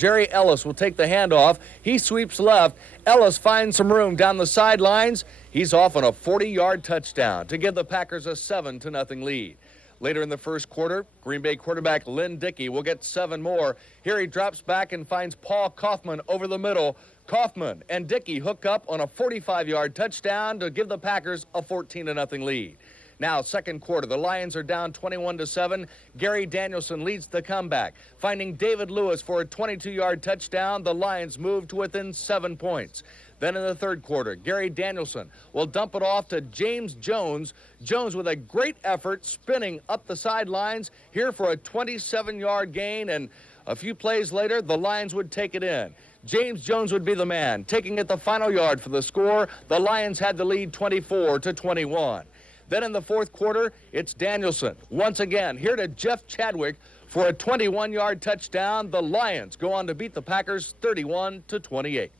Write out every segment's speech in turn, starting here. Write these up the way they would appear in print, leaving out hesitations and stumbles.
Jerry Ellis will take the handoff. He sweeps left. Ellis finds some room down the sidelines. He's off on a 40-yard touchdown to give the Packers a 7-0 lead. Later in the first quarter, Green Bay quarterback Lynn Dickey will get 7 more. Here he drops back and finds Paul Kaufman over the middle. Kaufman and Dickey hook up on a 45-yard touchdown to give the Packers a 14-0 lead. Now, second quarter, the Lions are down 21-7. Gary Danielson leads the comeback. Finding David Lewis for a 22-yard touchdown, the Lions move to within 7 points. Then in the third quarter, Gary Danielson will dump it off to James Jones. Jones with a great effort, spinning up the sidelines here for a 27-yard gain, and a few plays later, the Lions would take it in. James Jones would be the man, taking it the final yard for the score. The Lions had the lead 24-21. Then in the fourth quarter, it's Danielson. Once again, here to Jeff Chadwick for a 21-yard touchdown. The Lions go on to beat the Packers 31-28.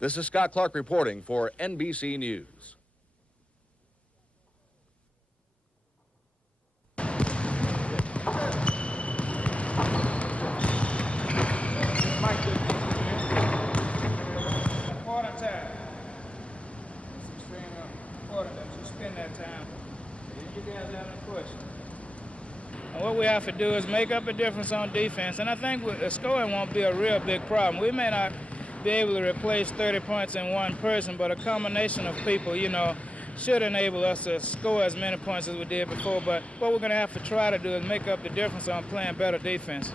This is Scott Clark reporting for NBC News. Important time. It's extremely important that you spend that time. You guys have any questions? And what we have to do is make up a difference on defense, and I think the scoring won't be a real big problem. We may not be able to replace 30 points in one person, but a combination of people, should enable us to score as many points as we did before. But what we're going to have to try to do is make up the difference on playing better defense.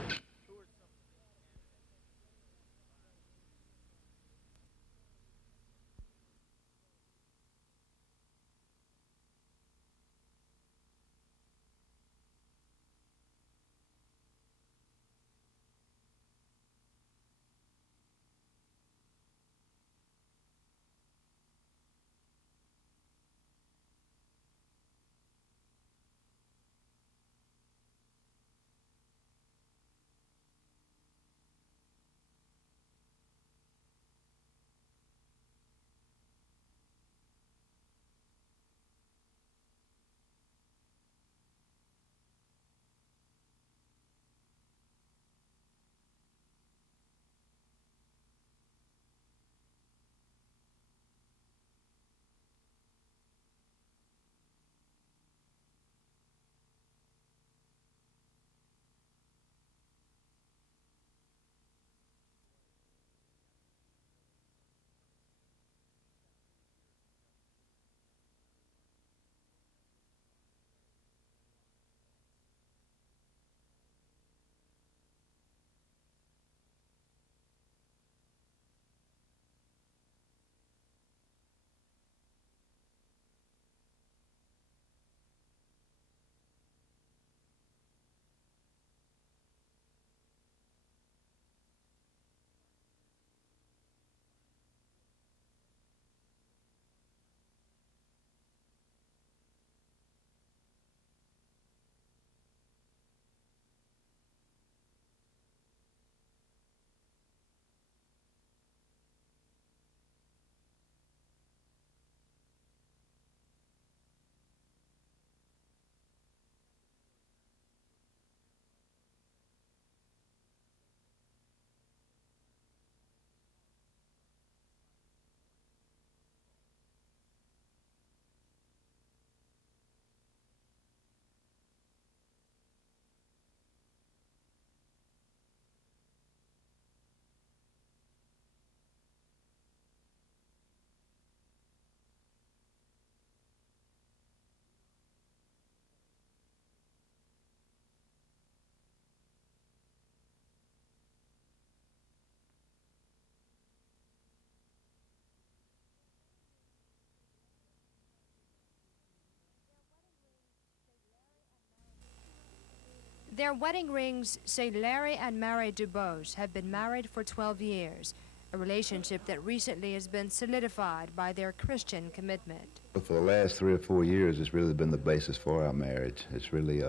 Their wedding rings say Larry and Mary DuBose have been married for 12 years, a relationship that recently has been solidified by their Christian commitment. For the last 3 or 4 years, it's really been the basis for our marriage. It's really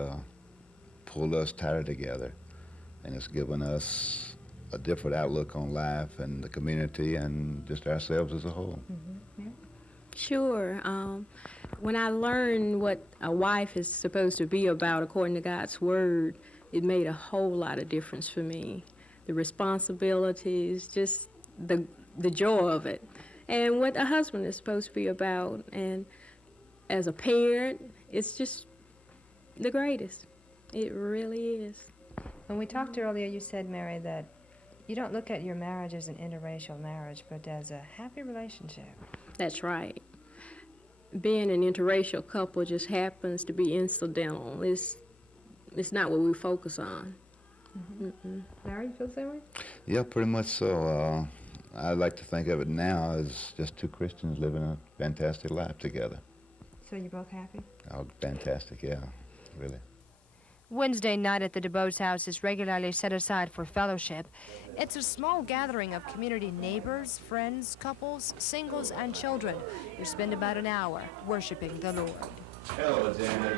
pulled us tighter together, and it's given us a different outlook on life and the community and just ourselves as a whole. Mm-hmm. Yeah. Sure. When I learned what a wife is supposed to be about according to God's Word, it made a whole lot of difference for me. the responsibilities, just the joy of it, and what a husband is supposed to be about. And as a parent, it's just the greatest. It really is. When we talked earlier, you said, Mary, that you don't look at your marriage as an interracial marriage, but as a happy relationship. That's right. Being an interracial couple just happens to be incidental. It's not what we focus on. Larry, you feel the same way? Yeah, pretty much so. I like to think of it now as just two Christians living a fantastic life together. So you're both happy? Oh, fantastic, yeah, really. Wednesday night at the DuBose house is regularly set aside for fellowship. It's a small gathering of community neighbors, friends, couples, singles, and children who spend about an hour worshiping the Lord. Hello, Janet.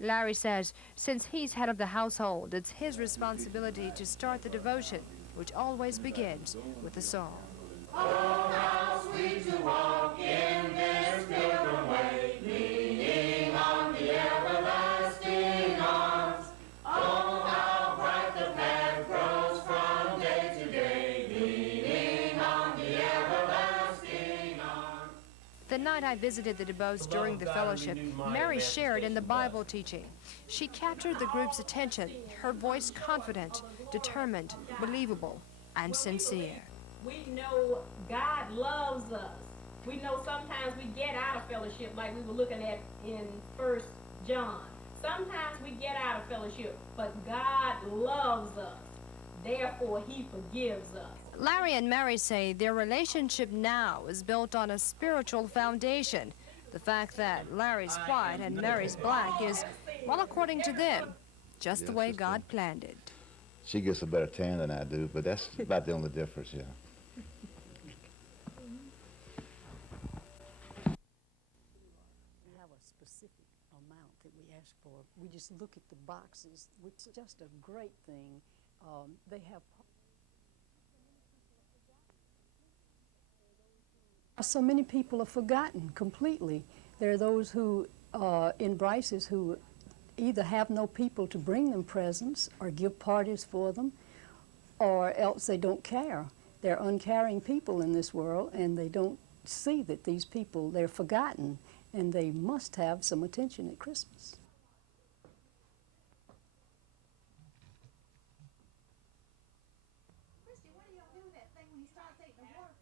Larry says since he's head of the household, it's his responsibility to start the devotion, which always begins with a song. Oh, how sweet to walk in this pilgrim way, leaning on the everlasting arms. Oh, how bright the path grows from day to day, leaning on the everlasting arms. The night I visited the DuBose during the fellowship, Mary shared in the Bible teaching. She captured the group's attention, her voice confident, determined, believable, and sincere. We know God loves us. We know sometimes we get out of fellowship, like we were looking at in 1 John. Sometimes we get out of fellowship, but God loves us. Therefore, he forgives us. Larry and Mary say their relationship now is built on a spiritual foundation. The fact that Larry's white and Mary's black is, well, according to them, just the way God planned it. She gets a better tan than I do, but that's about the only difference, yeah. Have a specific amount that we ask for. We just look at the boxes, which is just a great thing. They have so many people are forgotten completely. There are those who, in Bryce's, who either have no people to bring them presents or give parties for them, or else they don't care. They're uncaring people in this world, and they don't see that these people, they're forgotten, and they must have some attention at Christmas. Christy, what do y'all do with that thing when you start taking the water?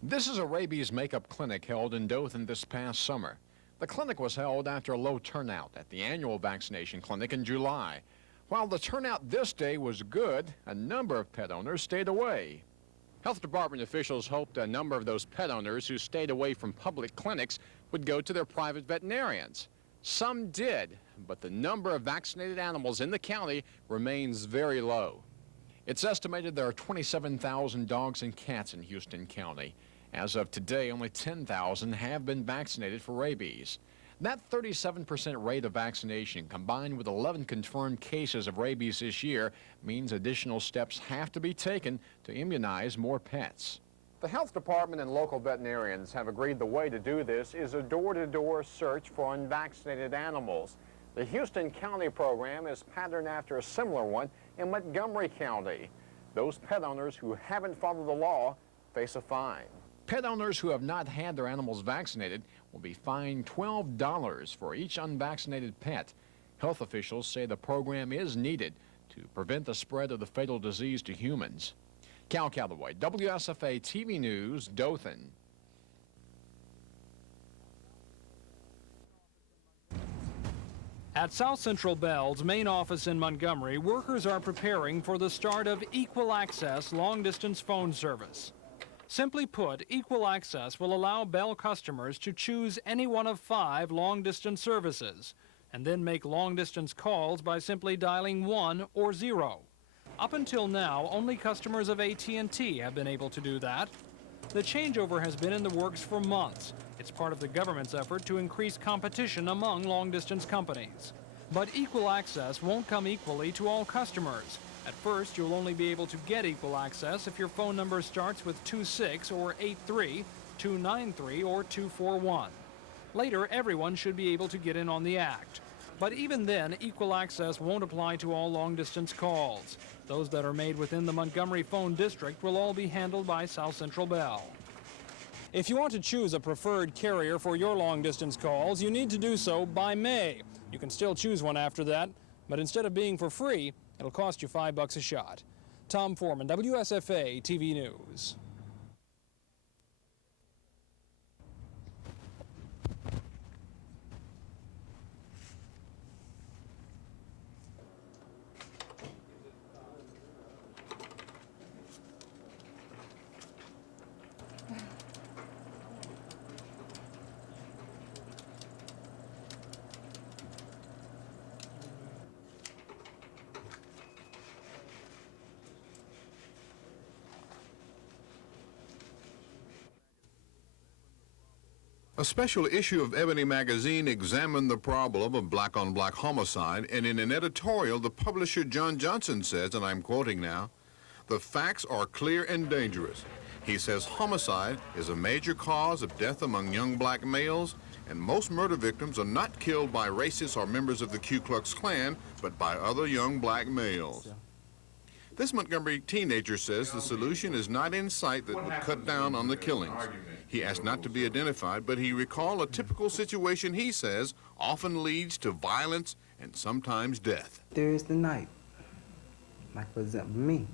This is a rabies makeup clinic held in Dothan this past summer. The clinic was held after a low turnout at the annual vaccination clinic in July. While the turnout this day was good, a number of pet owners stayed away. Health Department officials hoped a number of those pet owners who stayed away from public clinics would go to their private veterinarians. Some did, but the number of vaccinated animals in the county remains very low. It's estimated there are 27,000 dogs and cats in Houston County. As of today, only 10,000 have been vaccinated for rabies. That 37% rate of vaccination, combined with 11 confirmed cases of rabies this year, means additional steps have to be taken to immunize more pets. The health department and local veterinarians have agreed the way to do this is a door-to-door search for unvaccinated animals. The Houston County program is patterned after a similar one in Montgomery County. Those pet owners who haven't followed the law face a fine. Pet owners who have not had their animals vaccinated will be fined $12 for each unvaccinated pet. Health officials say the program is needed to prevent the spread of the fatal disease to humans. Cal Calloway, WSFA TV News, Dothan. At South Central Bell's main office in Montgomery, workers are preparing for the start of Equal Access long-distance phone service. Simply put, Equal Access will allow Bell customers to choose any one of 5 long-distance services and then make long-distance calls by simply dialing 1 or 0. Up until now, only customers of AT&T have been able to do that. The changeover has been in the works for months. It's part of the government's effort to increase competition among long-distance companies. But equal access won't come equally to all customers. At first, you'll only be able to get equal access if your phone number starts with 26 or 83, 293 or 241. Later, everyone should be able to get in on the act. But even then, equal access won't apply to all long-distance calls. Those that are made within the Montgomery phone district will all be handled by South Central Bell. If you want to choose a preferred carrier for your long-distance calls, you need to do so by May. You can still choose one after that, but instead of being for free, it'll cost you $5 a shot. Tom Foreman, WSFA TV News. A special issue of Ebony magazine examined the problem of black-on-black homicide, and in an editorial, the publisher John Johnson says, and I'm quoting now, "The facts are clear and dangerous." He says homicide is a major cause of death among young black males, and most murder victims are not killed by racists or members of the Ku Klux Klan, but by other young black males. This Montgomery teenager says the solution is not in sight that would cut down on the killings. He asked not to be identified, but he recalled a typical situation he says often leads to violence and sometimes death. Thursday night, like for example me,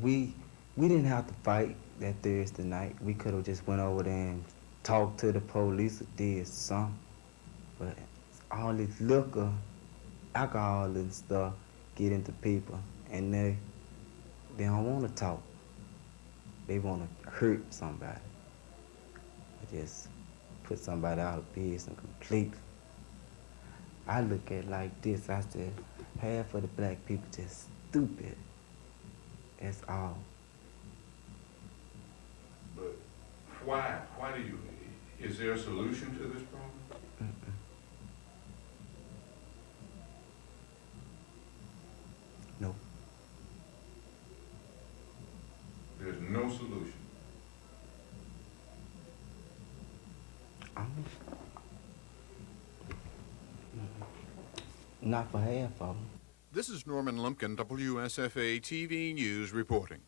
we didn't have to fight that Thursday night. We could have just went over there and talked to the police or did something. But all this liquor, alcohol and stuff get into people, and they don't want to talk. They want to hurt somebody. Or just put somebody out of business completely. I look at it like this. I said, half of the black people just stupid. That's all. But why do you, is there a solution to this problem? No. There's no solution. Not for half of them. This is Norman Lumpkin, WSFA TV News reporting.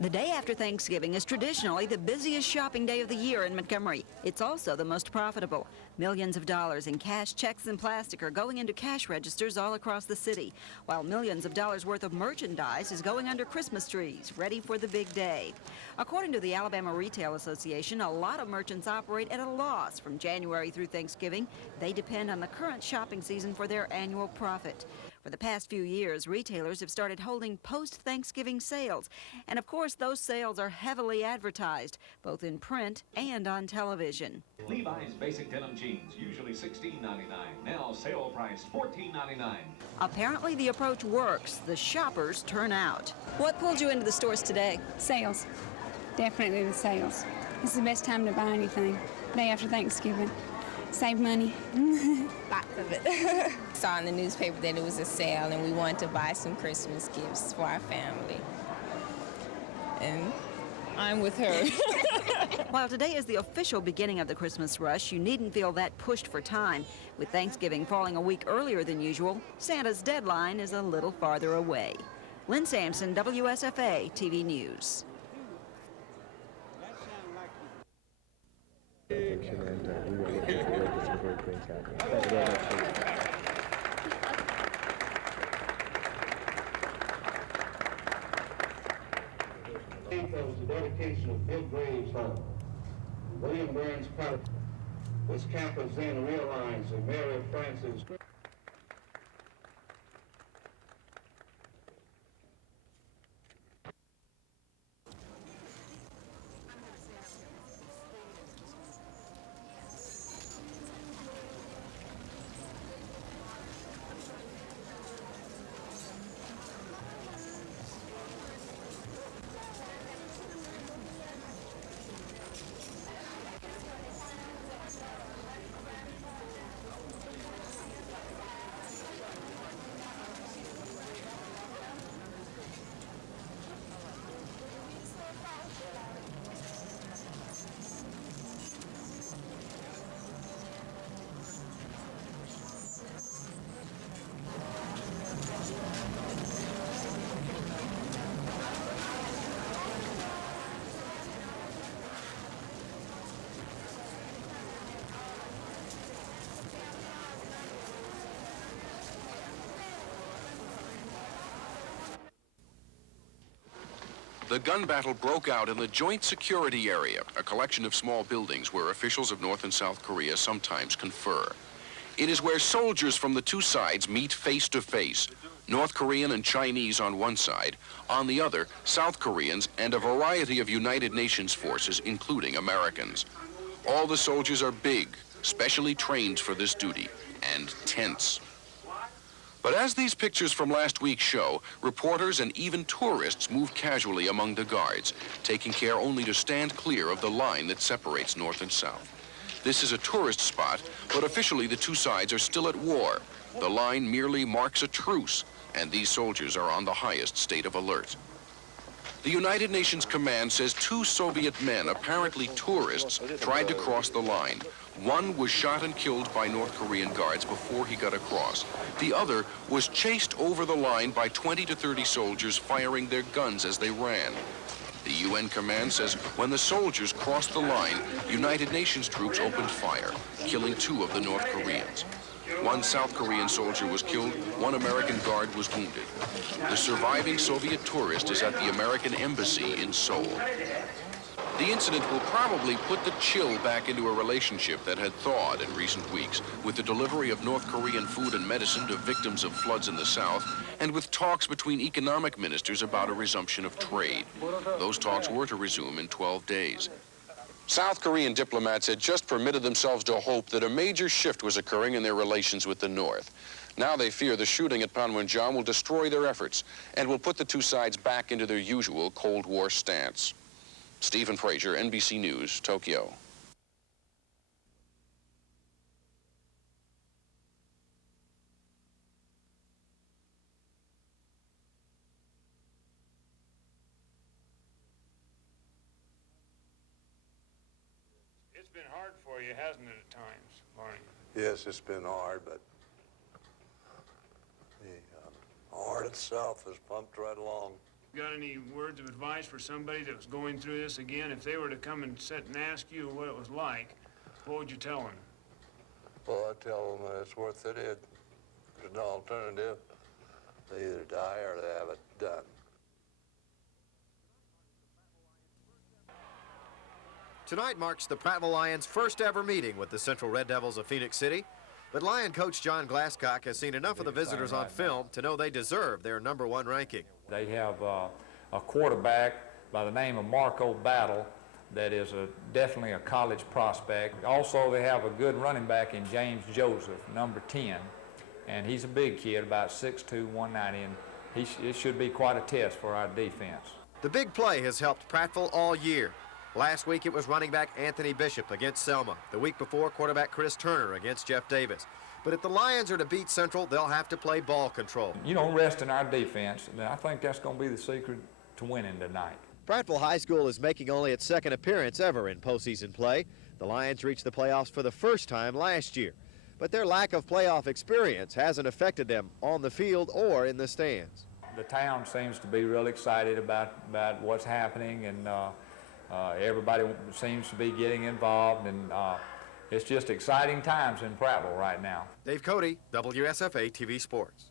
The day after Thanksgiving is traditionally the busiest shopping day of the year in Montgomery. It's also the most profitable. Millions of dollars in cash, checks, and plastic are going into cash registers all across the city, while millions of dollars worth of merchandise is going under Christmas trees, ready for the big day. According to the Alabama Retail Association, a lot of merchants operate at a loss from January through Thanksgiving. They depend on the current shopping season for their annual profit. For the past few years, retailers have started holding post-Thanksgiving sales. And of course, those sales are heavily advertised, both in print and on television. Levi's basic denim jeans, usually $16.99. Now sale price $14.99. Apparently the approach works. The shoppers turn out. What pulled you into the stores today? Sales. Definitely the sales. This is the best time to buy anything. Day after Thanksgiving. Save money. Lots of it. Saw in the newspaper that it was a sale and we wanted to buy some Christmas gifts for our family. And I'm with her. While today is the official beginning of the Christmas rush, you needn't feel that pushed for time. With Thanksgiving falling a week earlier than usual, Santa's deadline is a little farther away. Lynn Sampson, WSFA TV News. Was the dedication of Bill Graves' home. William Burns Park, which campus then realized that Mary Frances. The gun battle broke out in the Joint Security Area, a collection of small buildings where officials of North and South Korea sometimes confer. It is where soldiers from the two sides meet face to face, North Korean and Chinese on one side, on the other, South Koreans and a variety of United Nations forces, including Americans. All the soldiers are big, specially trained for this duty, and tense. But as these pictures from last week show, reporters and even tourists move casually among the guards, taking care only to stand clear of the line that separates North and South. This is a tourist spot, but officially the two sides are still at war. The line merely marks a truce, and these soldiers are on the highest state of alert. The United Nations command says 2 Soviet men, apparently tourists, tried to cross the line. One was shot and killed by North Korean guards before he got across. The other was chased over the line by 20 to 30 soldiers firing their guns as they ran. The UN command says when the soldiers crossed the line, United Nations troops opened fire, killing 2 of the North Koreans. 1 South Korean soldier was killed, 1 American guard was wounded. The surviving Soviet tourist is at the American embassy in Seoul. The incident will probably put the chill back into a relationship that had thawed in recent weeks, with the delivery of North Korean food and medicine to victims of floods in the South, and with talks between economic ministers about a resumption of trade. Those talks were to resume in 12 days. South Korean diplomats had just permitted themselves to hope that a major shift was occurring in their relations with the North. Now they fear the shooting at Panmunjom will destroy their efforts and will put the two sides back into their usual Cold War stance. Stephen Frazier, NBC News, Tokyo. It's been hard for you, hasn't it, at times, Barney? Yes, it's been hard, but the heart itself has pumped right along. Got any words of advice for somebody that was going through this again? If they were to come and sit and ask you what it was like, what would you tell them? Well, I tell them that it's worth it. There's no alternative. They either die or they have it done. Tonight marks the Prattville Lions' first ever meeting with the Central Red Devils of Phoenix City. But Lion coach John Glasscock has seen enough of the visitors on film to know they deserve their #1 ranking. They have a quarterback by the name of Marco Battle that is definitely a college prospect. Also, they have a good running back in James Joseph, number 10. And he's a big kid, about 6'2", 190, and it should be quite a test for our defense. The big play has helped Prattville all year. Last week it was running back Anthony Bishop against Selma. The week before, quarterback Chris Turner against Jeff Davis. But if the Lions are to beat Central, they'll have to play ball control. You know, resting our defense, and I think that's going to be the secret to winning tonight. Prattville High School is making only its second appearance ever in postseason play. The Lions reached the playoffs for the first time last year. But their lack of playoff experience hasn't affected them on the field or in the stands. The town seems to be real excited about what's happening, and everybody seems to be getting involved, and it's just exciting times in Prattville right now. Dave Cody, WSFA TV Sports.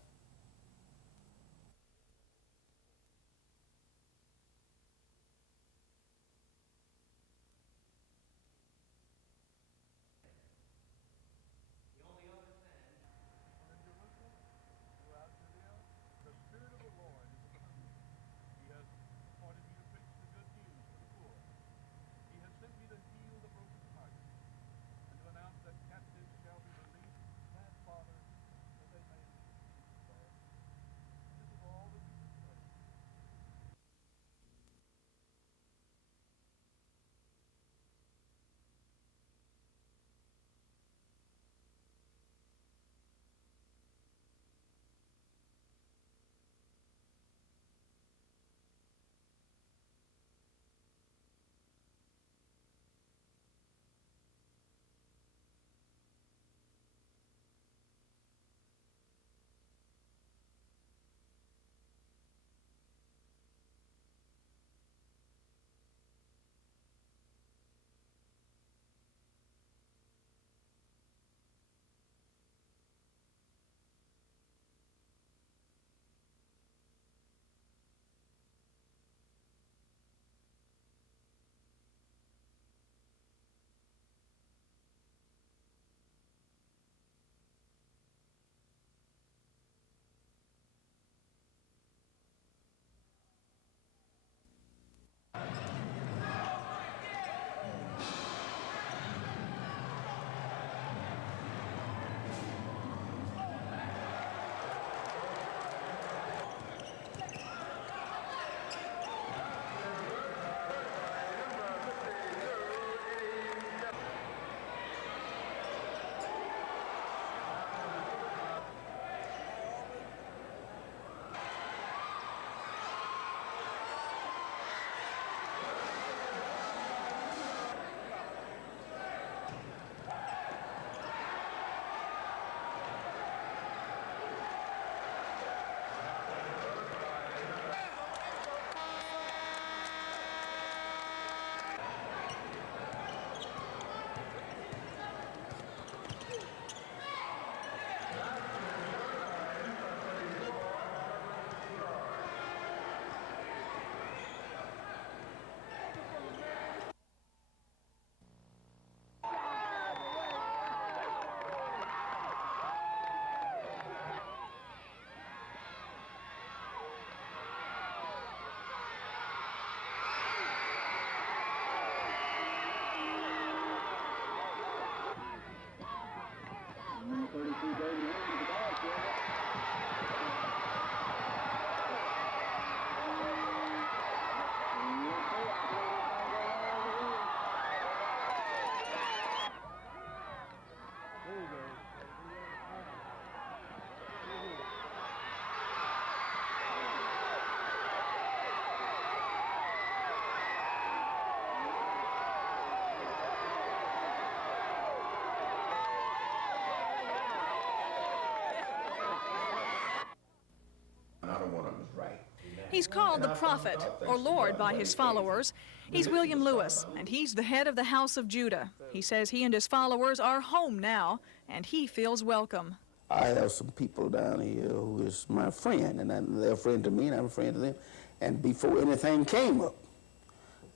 He's called the Prophet, or Lord, by his followers. He's William Lewis, and he's the head of the House of Judah. He says he and his followers are home now, and he feels welcome. I have some people down here who is my friend, and they're a friend to me, and I'm a friend to them, and before anything came up.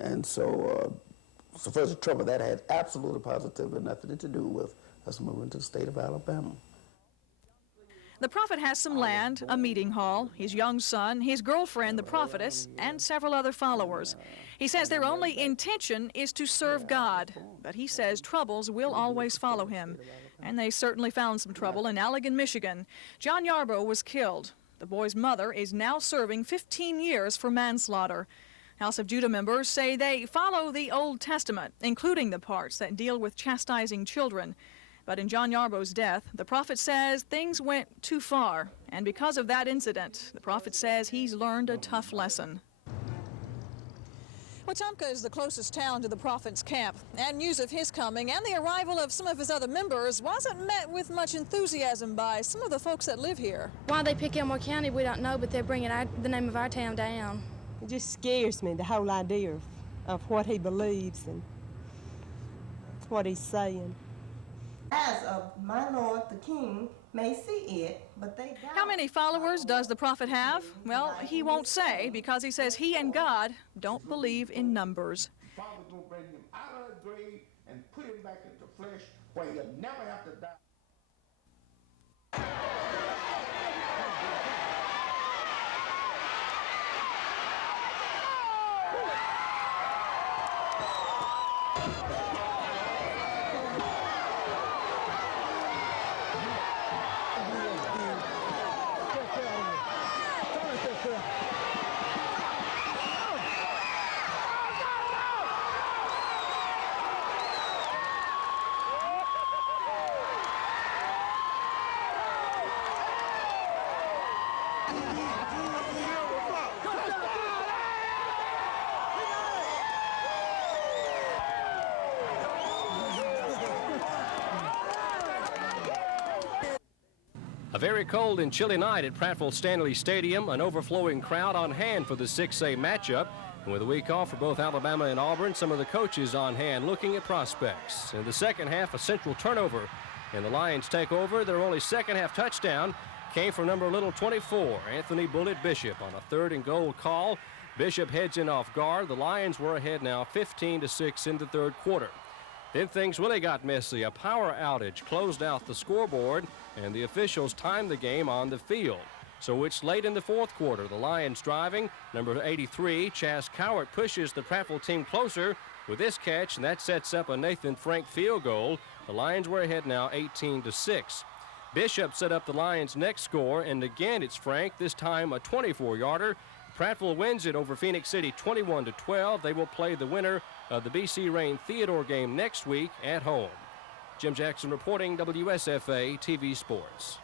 And so first the trouble, that had absolutely positively nothing to do with us moving to the state of Alabama. The prophet has some land, a meeting hall, his young son, his girlfriend, the prophetess, and several other followers. He says their only intention is to serve God, but he says troubles will always follow him. And they certainly found some trouble in Allegan, Michigan. John Yarbrough was killed. The boy's mother is now serving 15 years for manslaughter. House of Judah members say they follow the Old Testament, including the parts that deal with chastising children. But in John Yarbrough's death, the prophet says things went too far. And because of that incident, the prophet says he's learned a tough lesson. Wetumpka is the closest town to the prophet's camp, and news of his coming and the arrival of some of his other members wasn't met with much enthusiasm by some of the folks that live here. Why they pick Elmore County, we don't know, but they're bringing the name of our town down. It just scares me, the whole idea of what he believes and what he's saying. As of my Lord the King may see it, but they don't. How many followers does the prophet have? Well, he won't say, because he says he and God don't believe in numbers. Father's going to bring him out of the grave and put him back into flesh where he'll never have to die. A very cold and chilly night at Prattville Stanley Stadium, an overflowing crowd on hand for the 6A matchup. And with a week off for both Alabama and Auburn, some of the coaches on hand looking at prospects. In the second half, a central turnover, and the Lions take over. Their only second half touchdown came from number 24, Anthony Bullitt Bishop, on a 3rd and goal call. Bishop heads in off guard. The Lions were ahead now 15-6 in the third quarter. Then things really got messy. A power outage closed out the scoreboard, and the officials timed the game on the field. So it's late in the fourth quarter. The Lions driving. Number 83, Chas Cowart, pushes the Prattville team closer with this catch, and that sets up a Nathan Frank field goal. The Lions were ahead now 18-6. Bishop set up the Lions' next score, and again it's Frank, this time a 24-yarder. Prattville wins it over Phoenix City 21-12. They will play the winner of the BC Rain Theodore game next week at home. Jim Jackson reporting, WSFA TV Sports.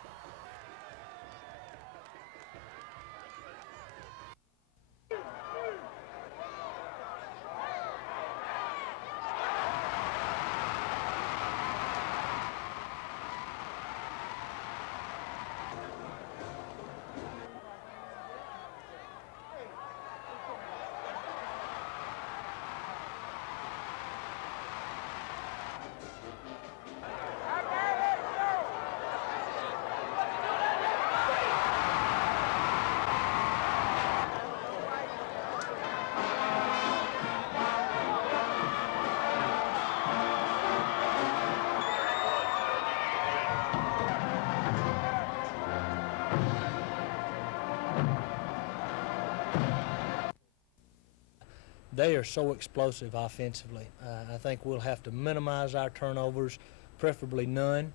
They are so explosive offensively. I think we'll have to minimize our turnovers, preferably none.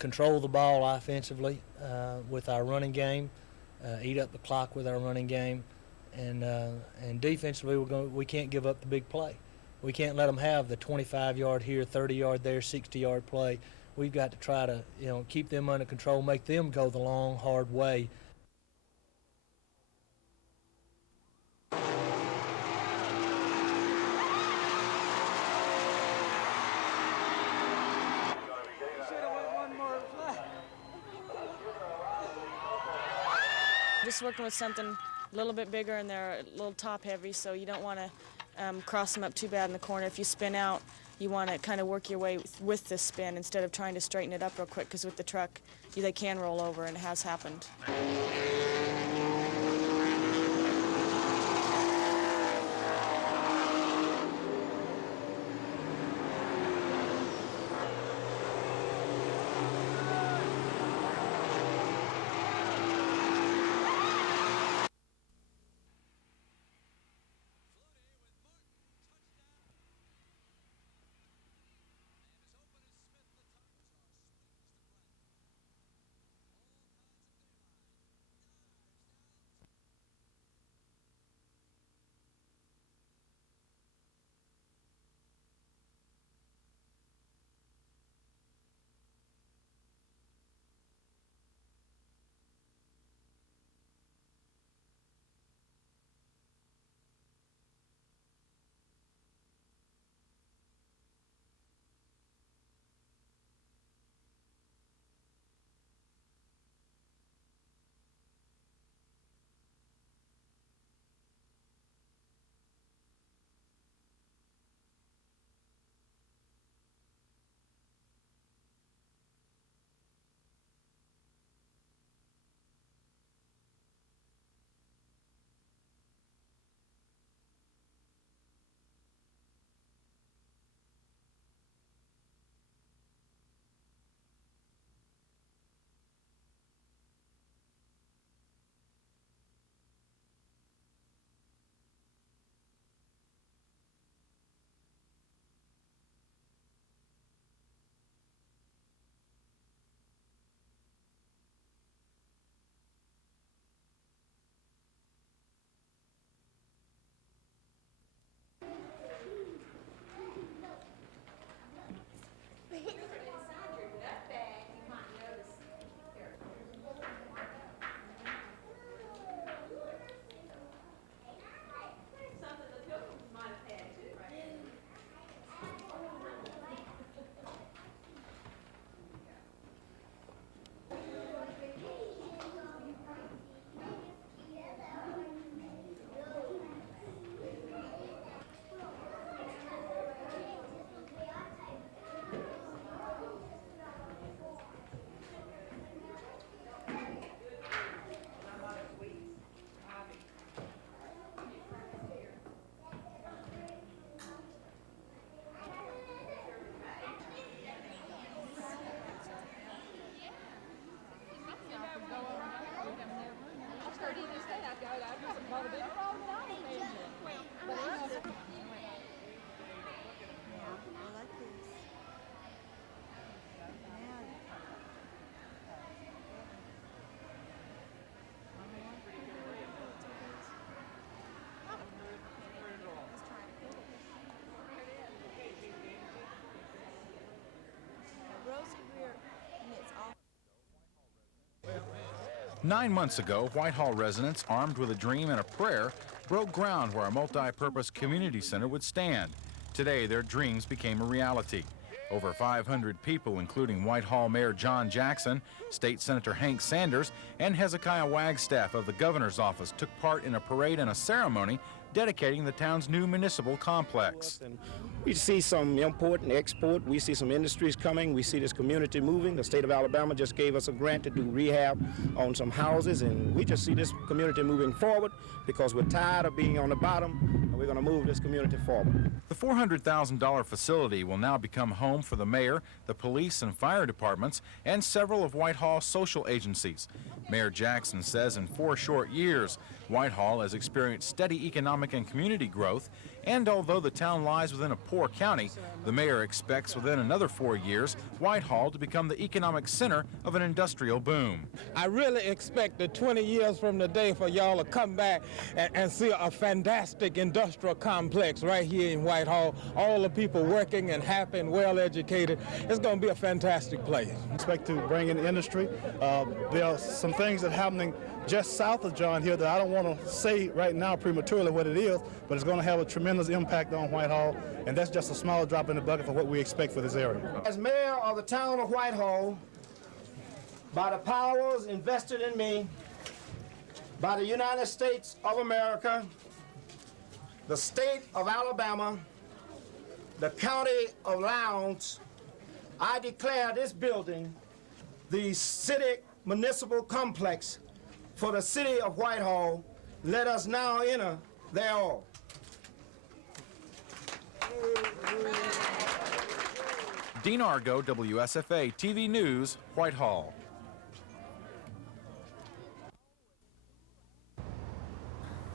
Control the ball offensively with our running game, eat up the clock with our running game, and defensively we can't give up the big play. We can't let them have the 25-yard here, 30-yard there, 60-yard play. We've got to try to keep them under control, make them go the long, hard way. Just working with something a little bit bigger and they're a little top heavy, so you don't want to cross them up too bad in the corner. If you spin out, you want to kind of work your way with the spin instead of trying to straighten it up real quick, because with the truck, they can roll over, and it has happened. Nine months ago, Whitehall residents, armed with a dream and a prayer, broke ground where a multi-purpose community center would stand. Today, their dreams became a reality. Over 500 people, including Whitehall Mayor John Jackson, State Senator Hank Sanders, and Hezekiah Wagstaff of the governor's office, took part in a parade and a ceremony dedicating the town's new municipal complex. We see some import and export. We see some industries coming. We see this community moving. The state of Alabama just gave us a grant to do rehab on some houses, and we just see this community moving forward because we're tired of being on the bottom, and we're going to move this community forward. The $400,000 facility will now become home for the mayor, the police and fire departments, and several of Whitehall's social agencies. Mayor Jackson says in 4 short years, Whitehall has experienced steady economic and community growth, and although the town lies within a poor county, the mayor expects within another 4 years, Whitehall to become the economic center of an industrial boom. I really expect that 20 years from today for y'all to come back and see a fantastic industrial complex right here in Whitehall. All the people working and happy and well educated. It's going to be a fantastic place. I expect to bring in industry. There are some things that are happening just south of John here that I don't want to say right now prematurely what it is, but it's going to have a tremendous impact on Whitehall, and that's just a small drop in the bucket for what we expect for this area. As mayor of the town of Whitehall, by the powers invested in me, by the United States of America, the state of Alabama, the county of Lowndes, I declare this building the city municipal complex for the city of Whitehall. Let us now enter thereof. Dean Argo, WSFA TV News, Whitehall.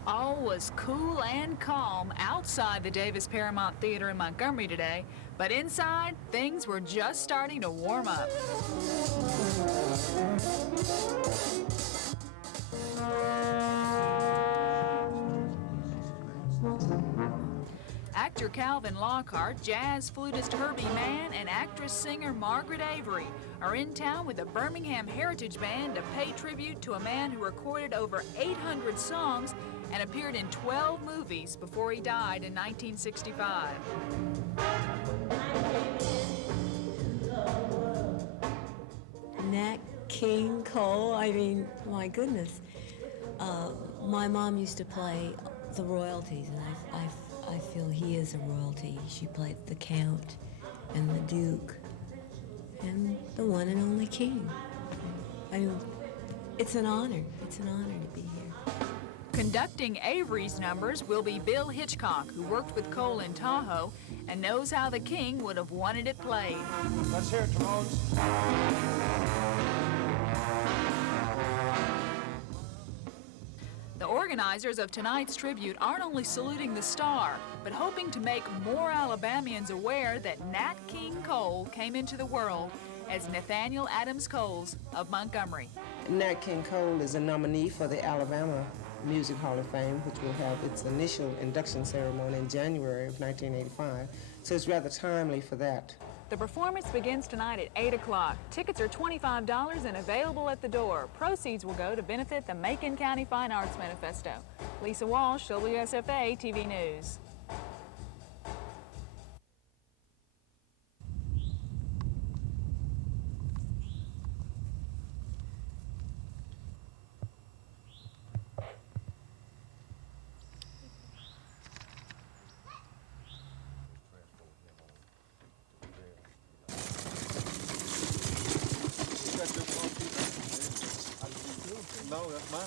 All was cool and calm outside the Davis Paramount Theater in Montgomery today, but inside, things were just starting to warm up. Actor Calvin Lockhart, jazz flutist Herbie Mann, and actress-singer Margaret Avery are in town with the Birmingham Heritage Band to pay tribute to a man who recorded over 800 songs and appeared in 12 movies before he died in 1965. Nat King Cole, I mean, my goodness. My mom used to play the royalties, and I feel he is a royalty. She played the Count and the Duke and the one and only King. I mean, it's an honor. It's an honor to be here. Conducting Avery's numbers will be Bill Hitchcock, who worked with Cole in Tahoe and knows how the King would have wanted it played. Let's hear it, Trimones. The organizers of tonight's tribute aren't only saluting the star, but hoping to make more Alabamians aware that Nat King Cole came into the world as Nathaniel Adams Coles of Montgomery. Nat King Cole is a nominee for the Alabama Music Hall of Fame, which will have its initial induction ceremony in January of 1985, so it's rather timely for that. The performance begins tonight at 8 o'clock. Tickets are $25 and available at the door. Proceeds will go to benefit the Macon County Fine Arts Manifesto. Lisa Walsh, WSFA TV News. No, that's mine.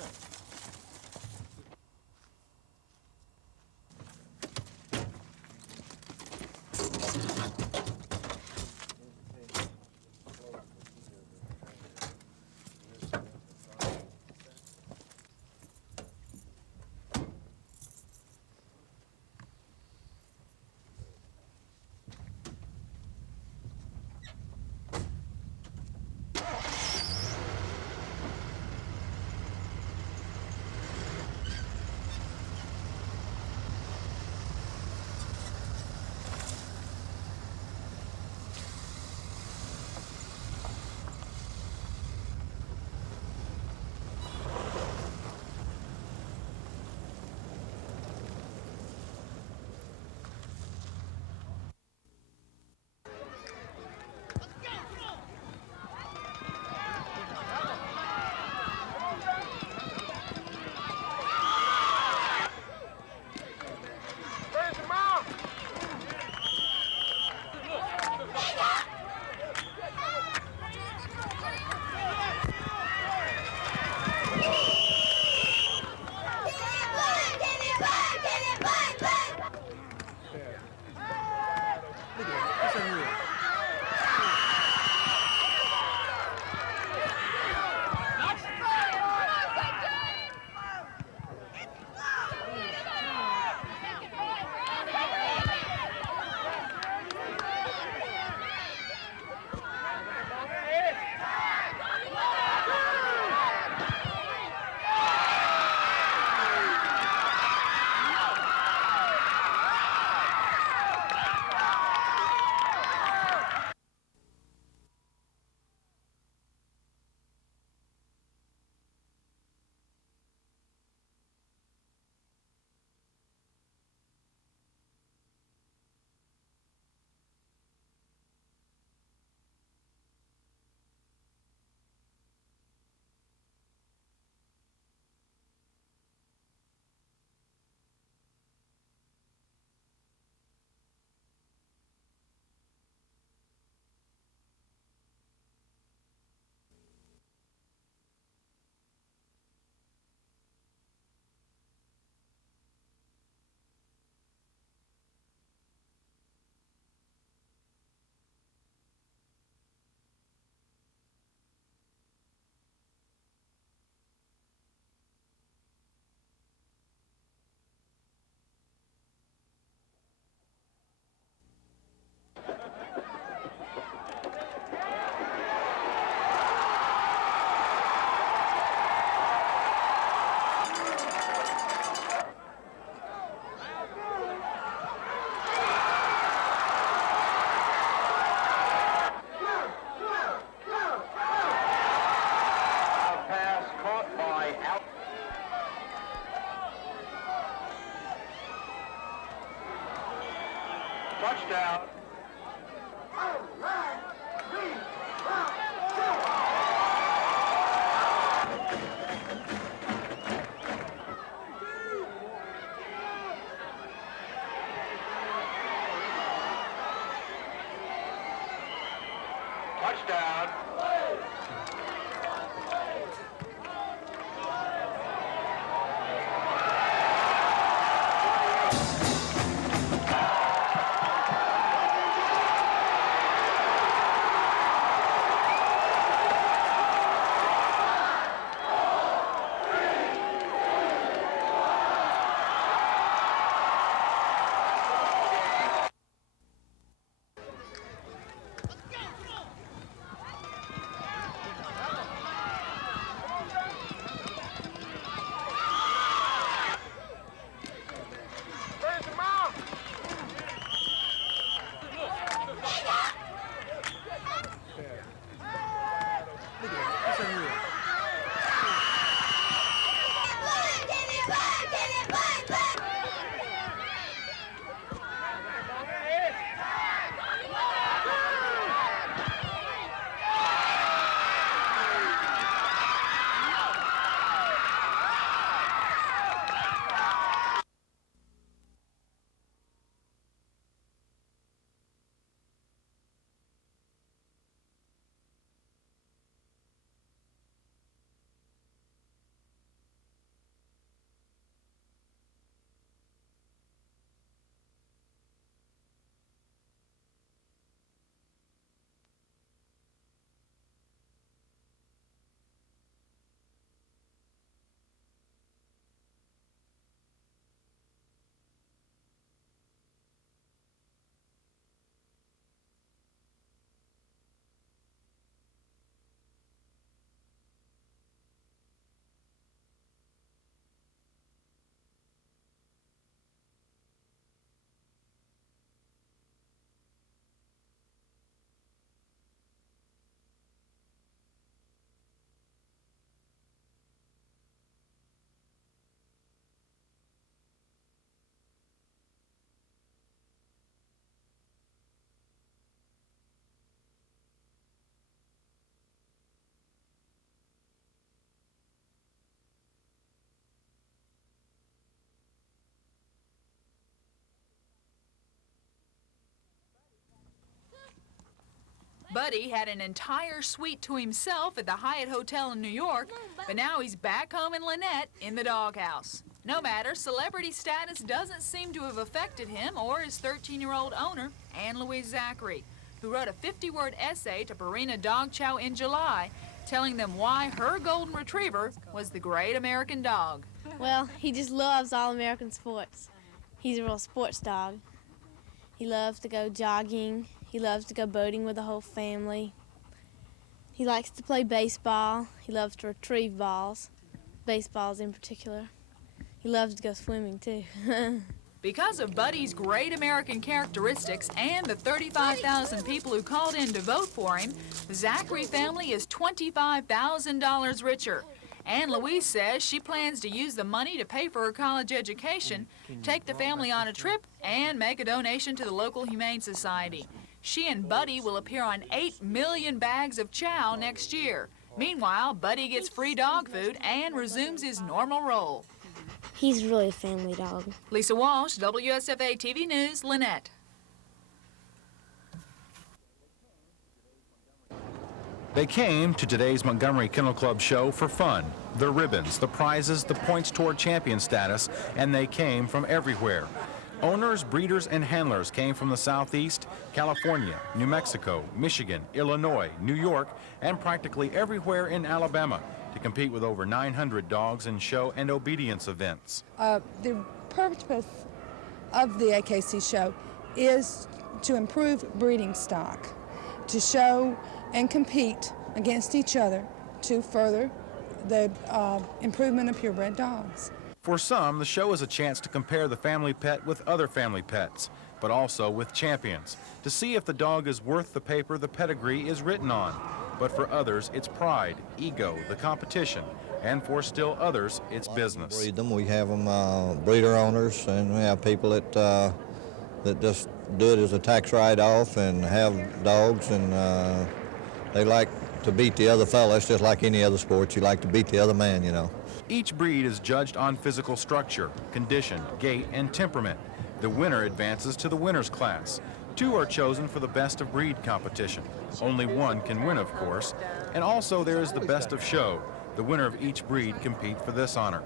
Touchdown. Touchdown. Buddy had an entire suite to himself at the Hyatt Hotel in New York, but now he's back home in Lynette in the doghouse. No matter, celebrity status doesn't seem to have affected him or his 13-year-old owner, Ann Louise Zachary, who wrote a 50-word essay to Purina Dog Chow in July, telling them why her golden retriever was the great American dog. Well, he just loves all American sports. He's a real sports dog. He loves to go jogging. He loves to go boating with the whole family. He likes to play baseball. He loves to retrieve balls, baseballs in particular. He loves to go swimming, too. Because of Buddy's great American characteristics and the 35,000 people who called in to vote for him, the Zachary family is $25,000 richer. Ann Louise says she plans to use the money to pay for her college education, take the family on a trip, and make a donation to the local Humane Society. She and Buddy will appear on 8 million bags of chow next year. Meanwhile, Buddy gets free dog food and resumes his normal role. He's really a family dog. Lisa Walsh, WSFA TV News, Lynette. They came to today's Montgomery Kennel Club show for fun. The ribbons, the prizes, the points toward champion status, and they came from everywhere. Owners, breeders, and handlers came from the Southeast, California, New Mexico, Michigan, Illinois, New York, and practically everywhere in Alabama to compete with over 900 dogs in show and obedience events. The purpose of the AKC show is to improve breeding stock, to show and compete against each other to further the improvement of purebred dogs. For some, the show is a chance to compare the family pet with other family pets, but also with champions, to see if the dog is worth the paper the pedigree is written on. But for others, it's pride, ego, the competition, and for still others, it's business. Breed them. We have them breeder owners, and we have people that that just do it as a tax write-off and have dogs, and they like to beat the other fella. It's just like any other sport. You like to beat the other man, you know. Each breed is judged on physical structure, condition, gait, and temperament. The winner advances to the winners class. 2 are chosen for the best of breed competition. Only 1 can win, of course. And also there is the best of show. The winner of each breed compete for this honor.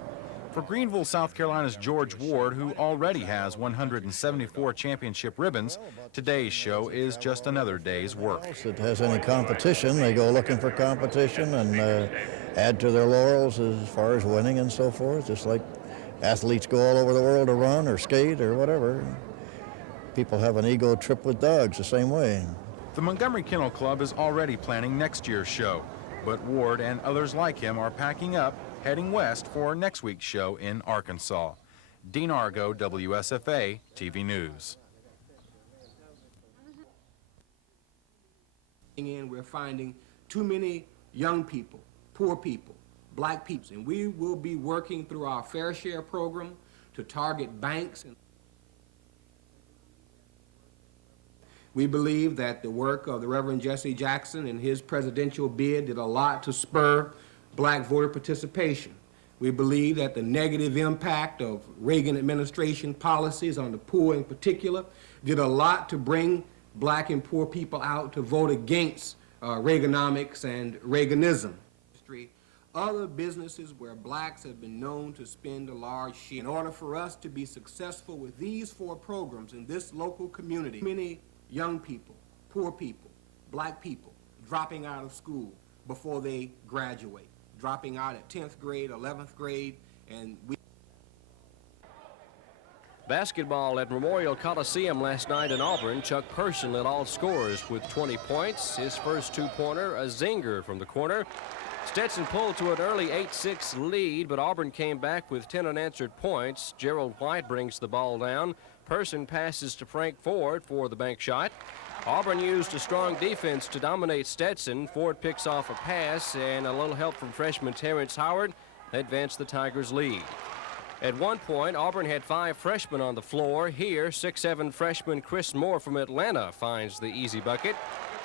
For Greenville, South Carolina's George Ward, who already has 174 championship ribbons, today's show is just another day's work. If it has any competition, they go looking for competition and add to their laurels as far as winning and so forth, just like athletes go all over the world to run or skate or whatever. People have an ego trip with dogs the same way. The Montgomery Kennel Club is already planning next year's show, but Ward and others like him are packing up, heading west for next week's show in Arkansas. Dean Argo, WSFA TV News. We're finding too many young people, poor people, black people, and we will be working through our Fair Share program to target banks. We believe that the work of the Reverend Jesse Jackson and his presidential bid did a lot to spur black voter participation. We believe that the negative impact of Reagan administration policies on the poor in particular did a lot to bring black and poor people out to vote against Reaganomics and Reaganism. Other businesses where blacks have been known to spend a large share. In order for us to be successful with these 4 programs in this local community, many young people, poor people, black people dropping out of school before they graduate, dropping out at 10th grade, 11th grade, and we... Basketball at Memorial Coliseum last night in Auburn. Chuck Person led all scorers with 20 points. His first 2-pointer, a zinger from the corner. Stetson pulled to an early 8-6 lead, but Auburn came back with 10 unanswered points. Gerald White brings the ball down. Person passes to Frank Ford for the bank shot. Auburn used a strong defense to dominate Stetson. Ford picks off a pass, and a little help from freshman Terrence Howard advanced the Tigers' lead. At one point, Auburn had 5 freshmen on the floor. Here, 6'7" freshman Chris Moore from Atlanta finds the easy bucket.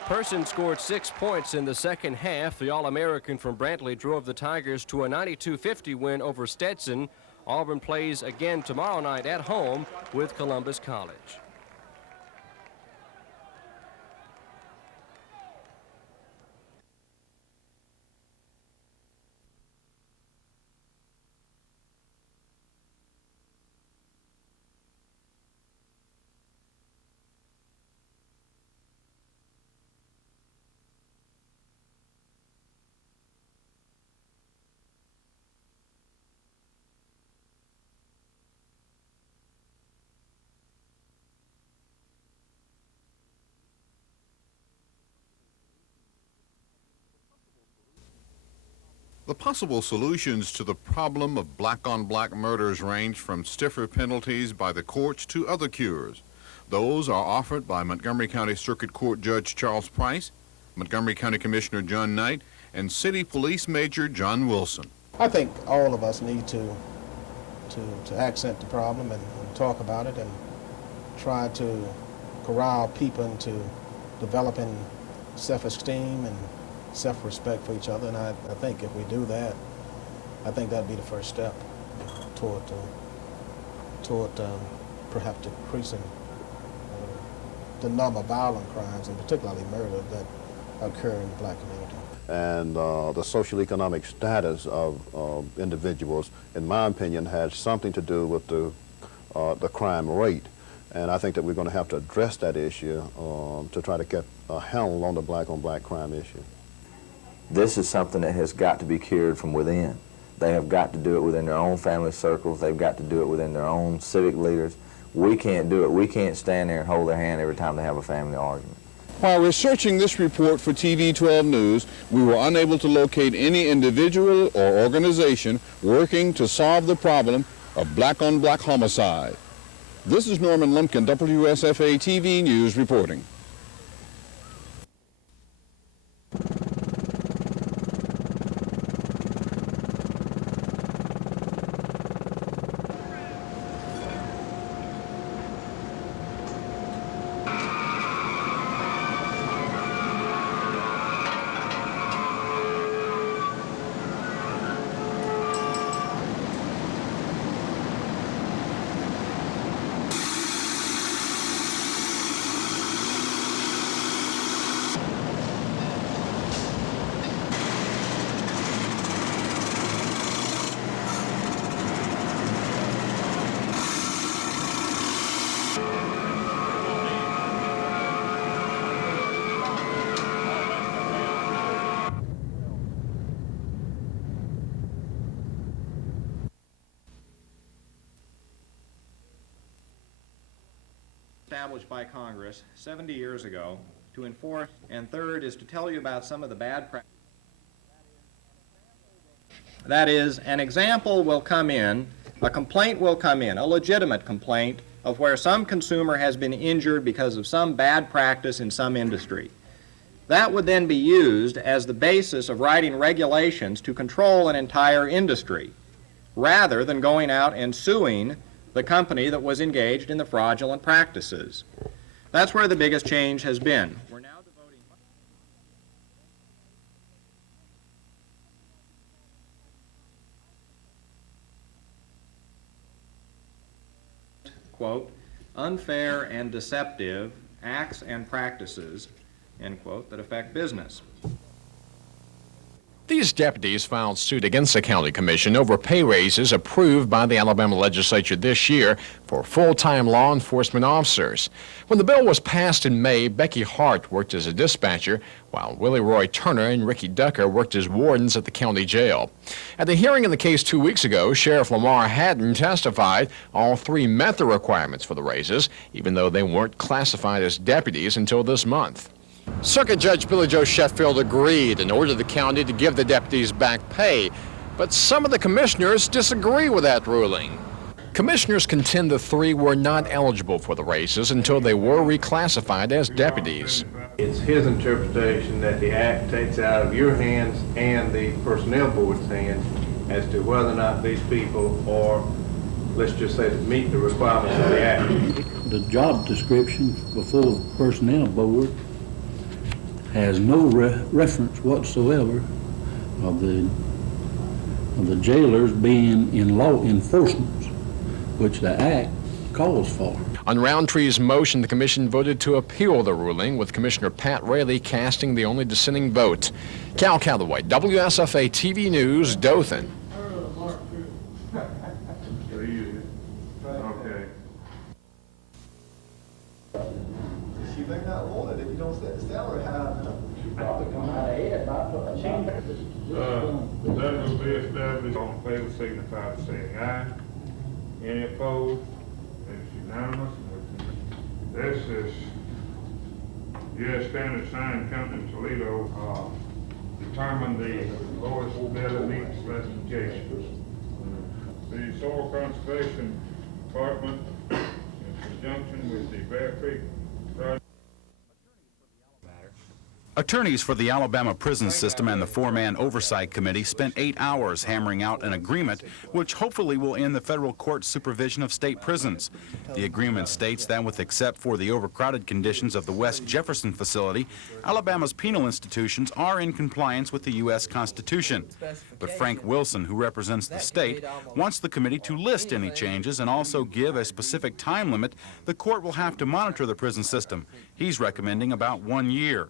Person scored 6 points in the second half. The All-American from Brantley drove the Tigers to a 92-50 win over Stetson. Auburn plays again tomorrow night at home with Columbus College. The possible solutions to the problem of black-on-black murders range from stiffer penalties by the courts to other cures. Those are offered by Montgomery County Circuit Court Judge Charles Price, Montgomery County Commissioner John Knight, and City Police Major John Wilson. I think all of us need to accent the problem and talk about it and try to corral people into developing self-esteem and self-respect for each other, and I think if we do that, I think that'd be the first step toward perhaps decreasing the number of violent crimes, and particularly murder, that occur in the black community. And the social economic status of individuals, in my opinion, has something to do with the crime rate. And I think that we're going to have to address that issue to try to get a handle on the black-on-black crime issue. This is something that has got to be cured from within. They have got to do it within their own family circles. They've got to do it within their own civic leaders. We can't do it. We can't stand there and hold their hand every time they have a family argument. While researching this report for TV 12 News, we were unable to locate any individual or organization working to solve the problem of black-on-black homicide. This is Norman Lumpkin, WSFA TV News reporting. established by Congress 70 years ago to enforce, and third is to tell you about some of the bad practices. That is, an example will come in, a complaint will come in, a legitimate complaint of where some consumer has been injured because of some bad practice in some industry. That would then be used as the basis of writing regulations to control an entire industry, rather than going out and suing the company that was engaged in the fraudulent practices. That's where the biggest change has been. We're now devoting quote, unfair and deceptive acts and practices, end quote, that affect business. These deputies filed suit against the county commission over pay raises approved by the Alabama legislature this year for full-time law enforcement officers. When the bill was passed in May, Becky Hart worked as a dispatcher, while Willie Roy Turner and Ricky Ducker worked as wardens at the county jail. At the hearing in the case 2 weeks ago, Sheriff Lamar Haddon testified all three met the requirements for the raises, even though they weren't classified as deputies until this month. Circuit Judge Billy Joe Sheffield agreed and ordered the county to give the deputies back pay, but some of the commissioners disagree with that ruling. Commissioners contend the three were not eligible for the raises until they were reclassified as deputies. It's his interpretation that the act takes out of your hands and the personnel board's hands as to whether or not these people are, let's just say, to meet the requirements of the act. The job description before the personnel board has no reference whatsoever of the jailers being in law enforcement, which the act calls for. On Roundtree's motion, the commission voted to appeal the ruling, with Commissioner Pat Raley casting the only dissenting vote. Cal Calloway, WSFA TV News, Dothan. She may not want it if you don't set the salary high enough. That will be established. All in favor signify by saying aye. Any opposed? It's unanimous. This is U.S. Standard Sign Company Toledo determined the lowest bidder meets specifications. The Soil Conservation Department, in conjunction with the Bear Creek Project. Attorneys for the Alabama prison system and the four-man oversight committee spent 8 hours hammering out an agreement which hopefully will end the federal court's supervision of state prisons. The agreement states that, with except for the overcrowded conditions of the West Jefferson facility, Alabama's penal institutions are in compliance with the U.S. Constitution. But Frank Wilson, who represents the state, wants the committee to list any changes and also give a specific time limit the court will have to monitor the prison system. He's recommending about 1 year.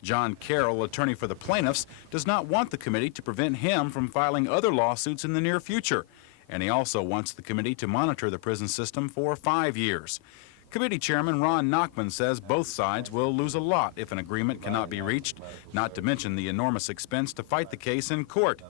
John Carroll, attorney for the plaintiffs, does not want the committee to prevent him from filing other lawsuits in the near future. And he also wants the committee to monitor the prison system for 5 years. Committee Chairman Ron Nachman says both sides will lose a lot if an agreement cannot be reached, not to mention the enormous expense to fight the case in court.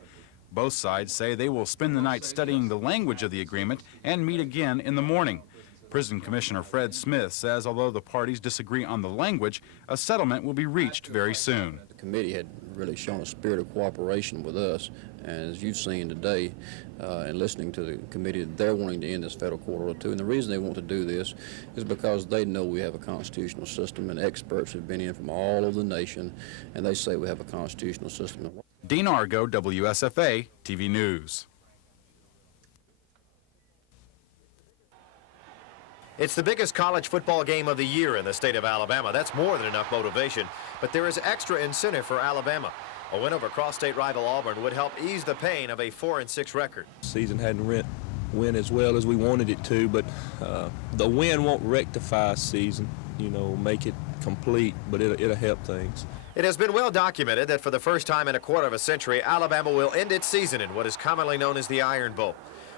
Both sides say they will spend the night studying the language of the agreement and meet again in the morning. Prison Commissioner Fred Smith says although the parties disagree on the language, a settlement will be reached very soon. The committee had really shown a spirit of cooperation with us, and as you've seen today, and listening to the committee, they're wanting to end this federal court order too. And the reason they want to do this is because they know we have a constitutional system, and experts have been in from all over the nation, and they say we have a constitutional system. Dean Argo, WSFA TV News. It's the biggest college football game of the year in the state of Alabama. That's more than enough motivation, but there is extra incentive for Alabama. A win over cross-state rival Auburn would help ease the pain of a 4-6 record. Season hadn't went as well as we wanted it to, but the win won't rectify a season, you know, make it complete, but it'll help things. It has been well documented that for the first time in a quarter of a century, Alabama will end its season in what is commonly known as the Iron Bowl.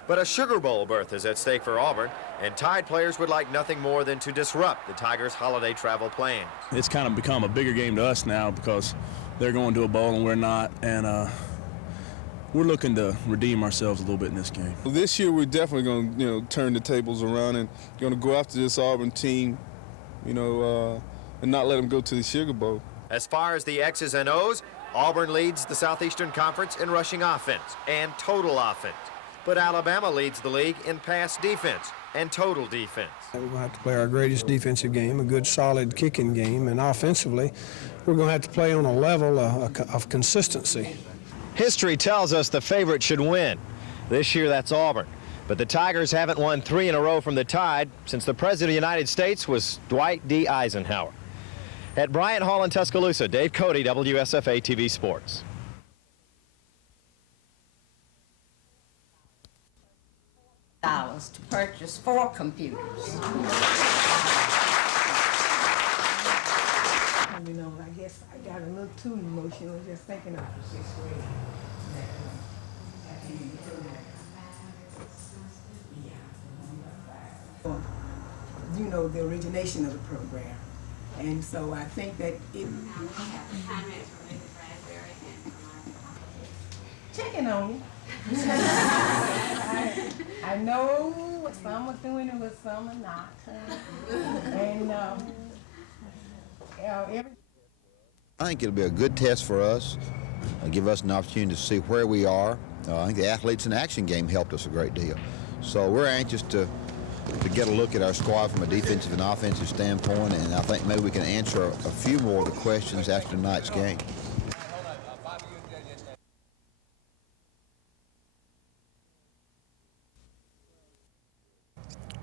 But a Sugar Bowl berth is at stake for Auburn, and Tide players would like nothing more than to disrupt the Tigers' holiday travel plans. It's kind of become a bigger game to us now because they're going to a bowl and we're not, and we're looking to redeem ourselves a little bit in this game. This year we're definitely going to turn the tables around and going to go after this Auburn team and not let them go to the Sugar Bowl. As far as the X's and O's, Auburn leads the Southeastern Conference in rushing offense and total offense. But Alabama leads the league in pass defense and total defense. We're going to have to play our greatest defensive game, a good solid kicking game, and offensively, we're going to have to play on a level of consistency. History tells us the favorite should win. This year, that's Auburn. But the Tigers haven't won 3 in a row from the Tide since the President of the United States was Dwight D. Eisenhower. At Bryant Hall in Tuscaloosa, Dave Cody, WSFA TV Sports. $4 to purchase 4 computers. I guess I got a little too emotional just thinking of it. The origination of the program. And so I think that it... Checking on you. I know what some are doing and what some are not. And I think it'll be a good test for us, give us an opportunity to see where we are. I think the Athletes in Action game helped us a great deal. So we're anxious to get a look at our squad from a defensive and offensive standpoint, and I think maybe we can answer a few more of the questions after tonight's game.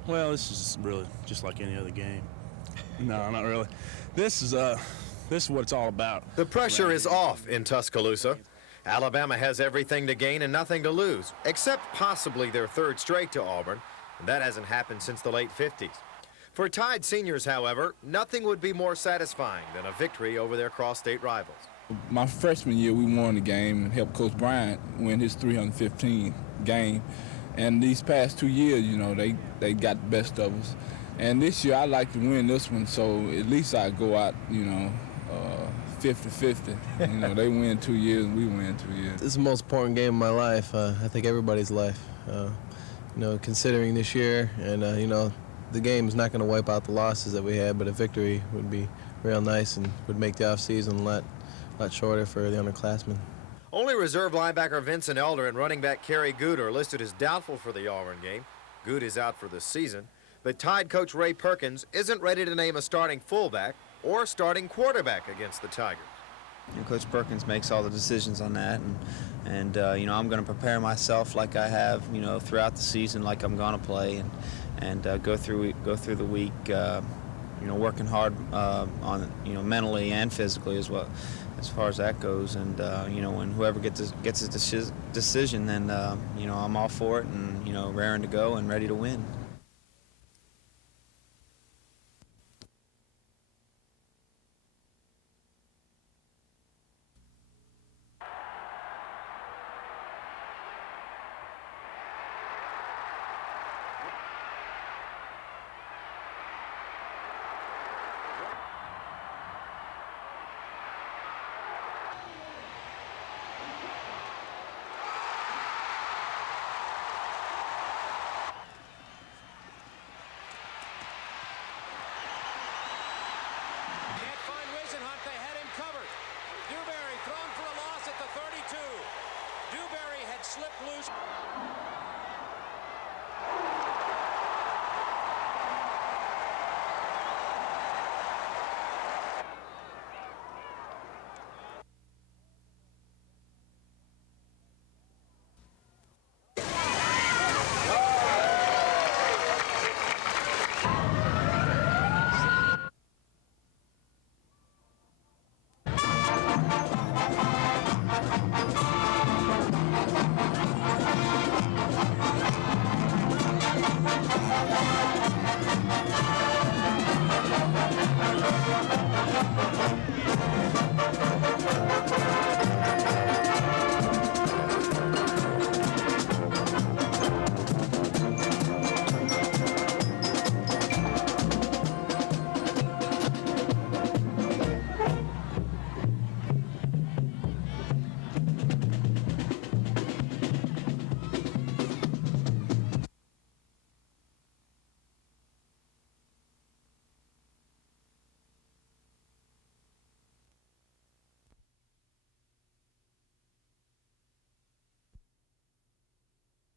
Well, this is really just like any other game. No, not really. This is what it's all about. The pressure is off in Tuscaloosa. Alabama has everything to gain and nothing to lose, except possibly their 3rd straight to Auburn. And that hasn't happened since the late 50s. For Tide seniors, however, nothing would be more satisfying than a victory over their cross-state rivals. My freshman year, we won the game and helped Coach Bryant win his 315th game. And these past 2 years, they got the best of us. And this year, I'd like to win this one, so at least I go out, 50-50. They win 2 years and we win 2 years. This is the most important game of my life. I think everybody's life. Considering this year, and the game is not going to wipe out the losses that we had, but a victory would be real nice and would make the offseason a lot shorter for the underclassmen. Only reserve linebacker Vincent Elder and running back Kerry Good are listed as doubtful for the Auburn game. Good is out for the season, but Tide coach Ray Perkins isn't ready to name a starting fullback or starting quarterback against the Tigers. Coach Perkins makes all the decisions on that, and I'm going to prepare myself like I have, throughout the season, like I'm going to play, and go through the week, working hard on mentally and physically as well, as far as that goes. And when whoever gets a decision, then I'm all for it, and raring to go and ready to win.